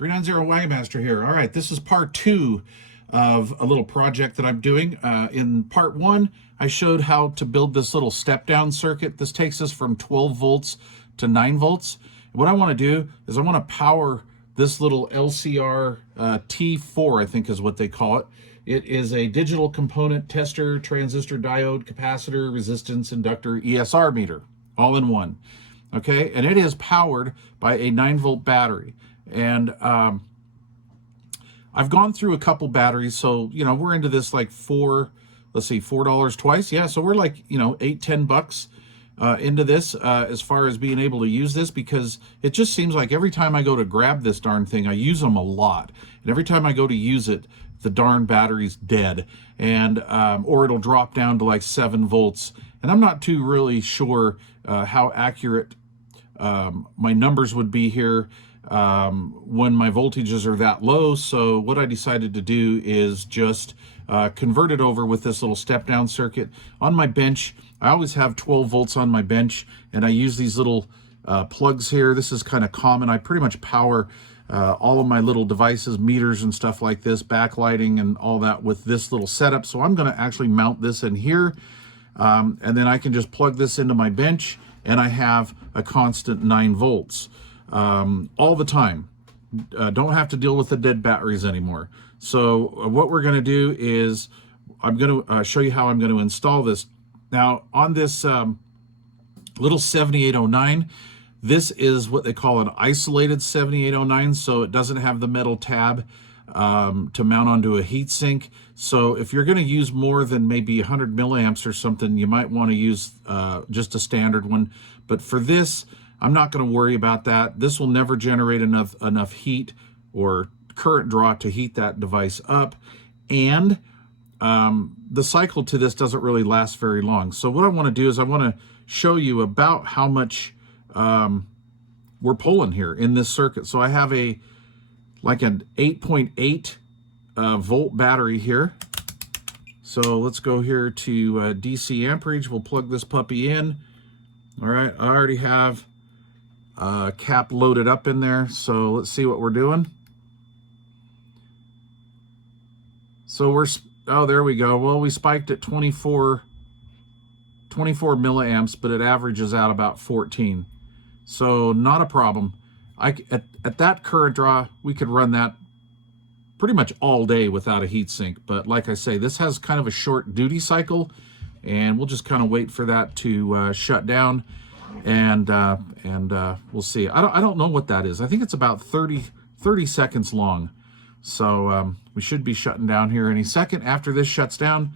390 Wagmaster here. All right, this is part 2 of a little project that I'm doing. In part 1, I showed how to build this little step-down circuit. This takes us from 12 volts to 9 volts. What I want to do is I want to power this little LCR-T4, I think is what they call it. It is a digital component tester, transistor, diode, capacitor, resistance, inductor, ESR meter, all in one. Okay, and it is powered by a 9-volt battery. And I've gone through a couple batteries, so we're into this like $4 twice. Yeah, so we're like $8-10 into this as far as being able to use this, because it just seems like every time I go to grab this darn thing, I use them a lot, and every time I go to use it, the darn battery's dead, and or it'll drop down to like 7 volts, and I'm not too really sure how accurate my numbers would be here when my voltages are that low. So what I decided to do is just convert it over with this little step down circuit. On my bench, I always have 12 volts on my bench, and I use these little plugs here. This is kind of common. I pretty much power all of my little devices, meters and stuff like this, backlighting and all that with this little setup. So I'm going to actually mount this in here, and then I can just plug this into my bench, and I have a constant 9 volts all the time. Don't have to deal with the dead batteries anymore. So what we're going to do is I'm going to show you how I'm going to install this. Now on this little 7809, this is what they call an isolated 7809, so it doesn't have the metal tab to mount onto a heat sink. So if you're going to use more than maybe 100 milliamps or something, you might want to use just a standard one. But for this, I'm not going to worry about that. This will never generate enough heat or current draw to heat that device up, and the cycle to this doesn't really last very long. So what I want to do is I want to show you about how much we're pulling here in this circuit. So I have like an 8.8 volt battery here. So let's go here to DC amperage. We'll plug this puppy in. All right, I already have cap loaded up in there, so let's see what we're doing. So oh, there we go. Well, we spiked at 24 milliamps, but it averages out about 14. So not a problem. At that current draw, we could run that pretty much all day without a heat sink. But like I say, this has kind of a short duty cycle, and we'll just kind of wait for that to shut down, and we'll see. I don't know what that is. I think it's about 30 seconds long. So we should be shutting down here any second. After this shuts down,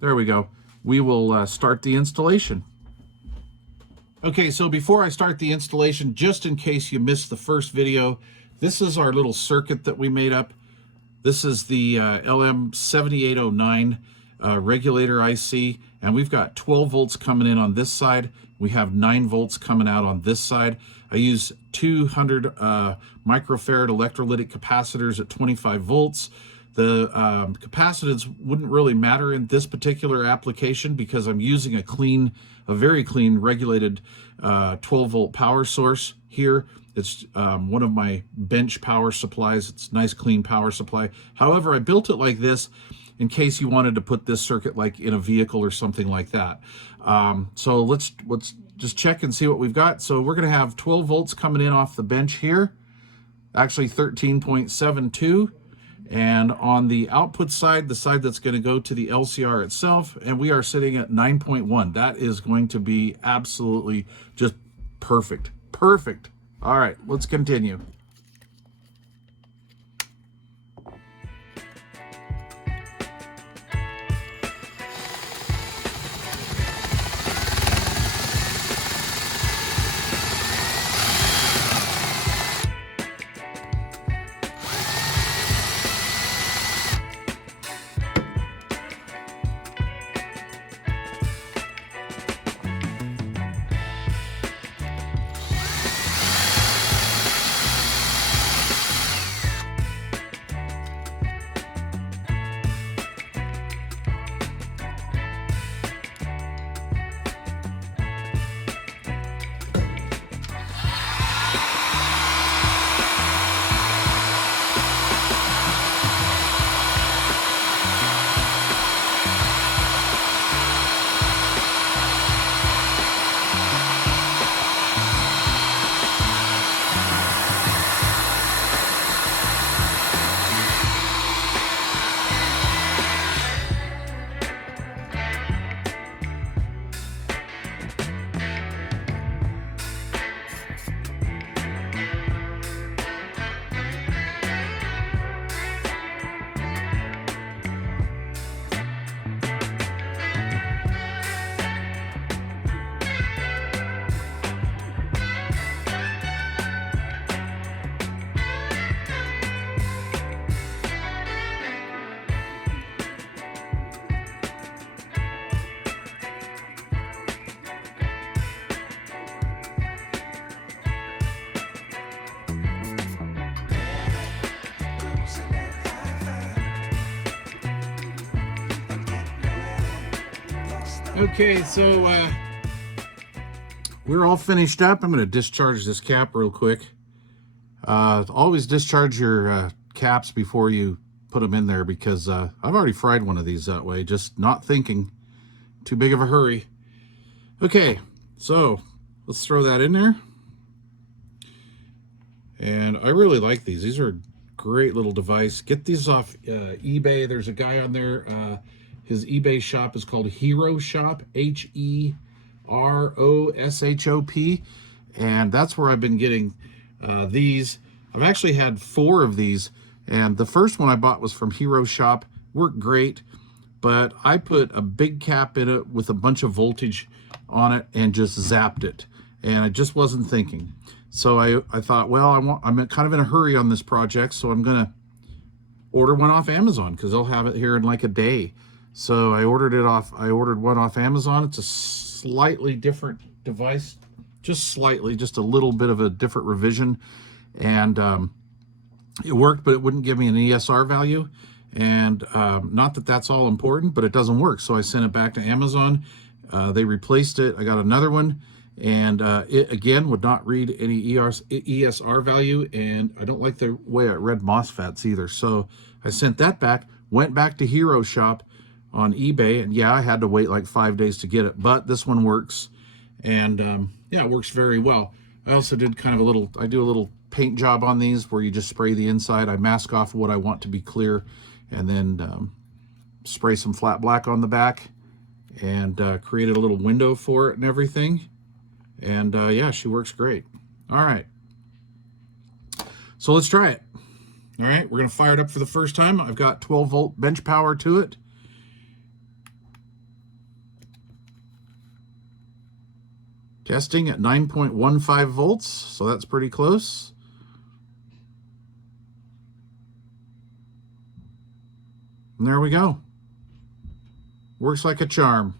there we go. We will start the installation. Okay, so before I start the installation, just in case you missed the first video, this is our little circuit that we made up. This is the LM7809 regulator IC, and we've got 12 volts coming in on this side. We have 9 volts coming out on this side. I use 200 microfarad electrolytic capacitors at 25 volts. The capacitance wouldn't really matter in this particular application because I'm using a very clean regulated 12 volt power source here. It's one of my bench power supplies. It's a nice clean power supply. However, I built it like this in case you wanted to put this circuit like in a vehicle or something like that. So let's just check and see what we've got. So we're going to have 12 volts coming in off the bench here, actually 13.72. And on the output side, the side that's going to go to the LCR itself, and we are sitting at 9.1. That is going to be absolutely just perfect. Perfect. All right, let's continue. Okay, so we're all finished up. I'm going to discharge this cap real quick. Always discharge your caps before you put them in there, because I've already fried one of these that way, just not thinking. Too big of a hurry. Okay, so let's throw that in there. And I really like these. These are a great little device. Get these off eBay. There's a guy on there. His eBay shop is called Hero Shop, HEROSHOP. And that's where I've been getting these. I've actually had 4 of these. And the first one I bought was from Hero Shop. Worked great. But I put a big cap in it with a bunch of voltage on it and just zapped it. And I just wasn't thinking. So I thought, well, I'm kind of in a hurry on this project, so I'm going to order one off Amazon because they'll have it here in like a day. So I ordered one off Amazon. It's a slightly different device, just a little bit of a different revision. And it worked, but it wouldn't give me an ESR value. And not that that's all important, but it doesn't work. So I sent it back to Amazon. They replaced it. I got another one, and it again would not read any ESR value, and I don't like the way it read MOSFETs either. So I sent that back, went back to Hero Shop on eBay, and yeah, I had to wait like 5 days to get it, but this one works, and yeah, it works very well. I also did kind of I do a little paint job on these where you just spray the inside. I mask off what I want to be clear, and then spray some flat black on the back, and created a little window for it and everything. And yeah, she works great. All right, so let's try it. All right, we're gonna fire it up for the first time. I've got 12 volt bench power to it. Testing at 9.15 volts, so that's pretty close. And there we go. Works like a charm.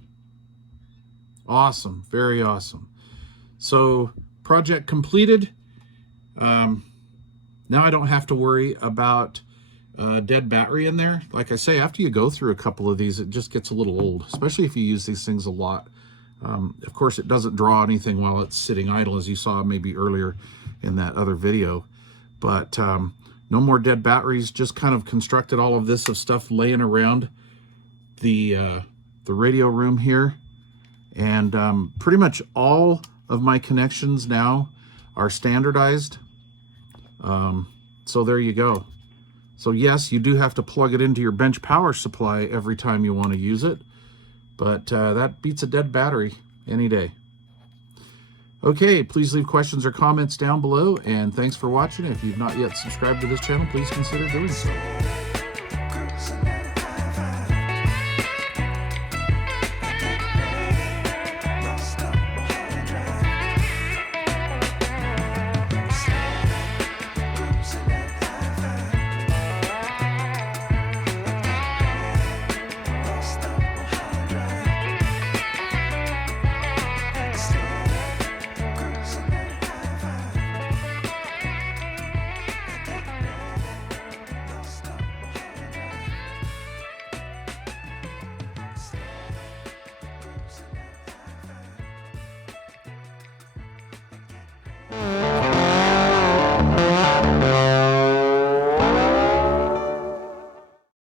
Awesome, very awesome. So project completed. Now I don't have to worry about dead battery in there. Like I say, after you go through a couple of these, it just gets a little old, especially if you use these things a lot. Of course, it doesn't draw anything while it's sitting idle, as you saw maybe earlier in that other video. But no more dead batteries. Just kind of constructed all of this of stuff laying around the radio room here. And pretty much all of my connections now are standardized. So there you go. So yes, you do have to plug it into your bench power supply every time you want to use it. But that beats a dead battery any day. Okay, please leave questions or comments down below, and thanks for watching. If you've not yet subscribed to this channel, please consider doing so.